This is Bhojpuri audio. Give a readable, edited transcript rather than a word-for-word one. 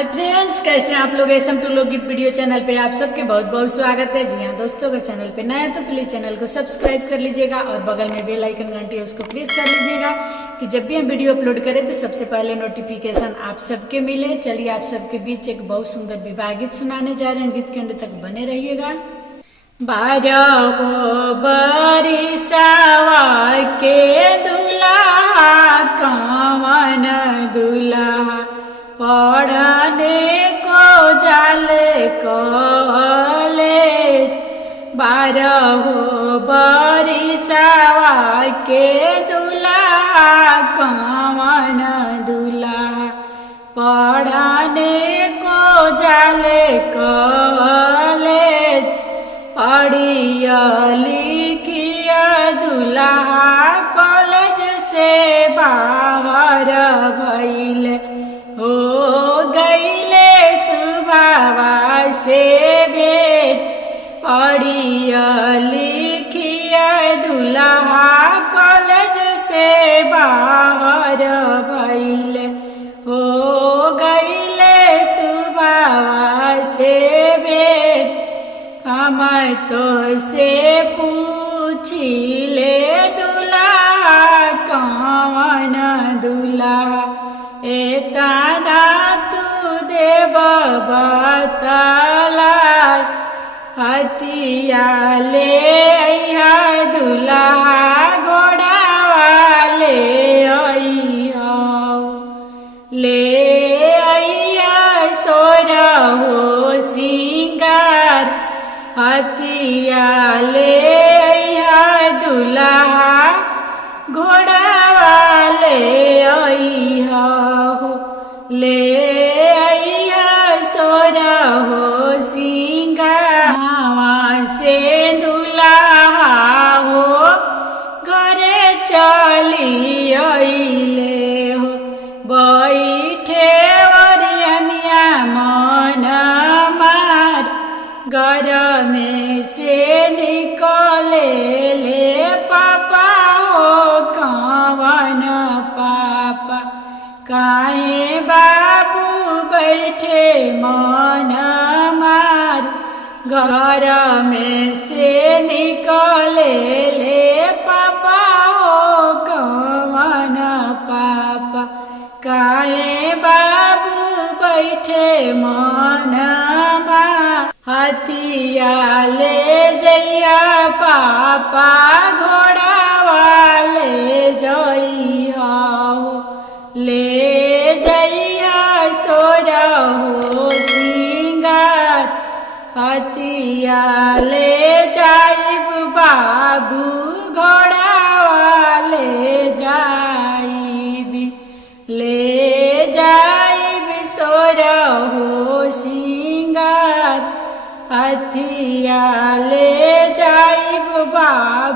हाय फ्रेंड्स, कैसे हैं आप लोग। एसएम टू लोकगीत वीडियो चैनल पे आप सबके बहुत बहुत स्वागत है। जी हाँ दोस्तों, अगर चैनल पे नया है तो प्लीज चैनल को सब्सक्राइब कर लीजिएगा और बगल में बेल आइकन घंटी है उसको प्रेस कर लीजिएगा कि जब भी हम वीडियो अपलोड करें तो सबसे पहले नोटिफिकेशन आप सबके मिले। चलिए आप सबके बीच एक बहुत सुंदर विवाह गीत सुनाने जा रहे हैं। गीत के अंत तक बने रहिएगा। बारह बरिसवा के दुल्हा कवन दुल्हा पढ़ने को जाले कॉलेज। बारह बरिसवा के दुल्हा कवन दुल्हा पढ़ने को जाले कॉलेज। पढ़िया लिखिया दुल्हा कॉलेज से बाहर भइले हो गईले सुबावा से भेंट। पढ़िया लिखिया दुल्हा कॉलेज से बाहर भइले हो गईले सुबावा से भेंट। हम तो से पूछिले दुल्हा कवन दुल्हा एतना तू देव बतला। हथिया ले अइहा दुल्हा घोड़ावा ले अइहा। ले अइहा सोरहो सिंगार। हथिया ले अइहा दुल्हा घोड़ावा ले अइहा हो। ले अइहा सोरहो सिंगार। से दुल्हा हो घरे चली अइले हो। बैठे ओरियनिया मन मार। घर में से निकले ले पापा हो कवन पापा। काहे बाबू बैठे मन मार। घर में से निकले ले पापा हो कवन पापा। काहे बाबू बैठे मन मार। हथिया ले जइया पापा घोड़ावा ले जइहा हो। ले जइहा सोरहो सिंगार। हथिया ले जाइब बाबू घोड़ावा ले जाइब। ले जाइब सोरहो सिंगार। हथिया ले जाइब बाबू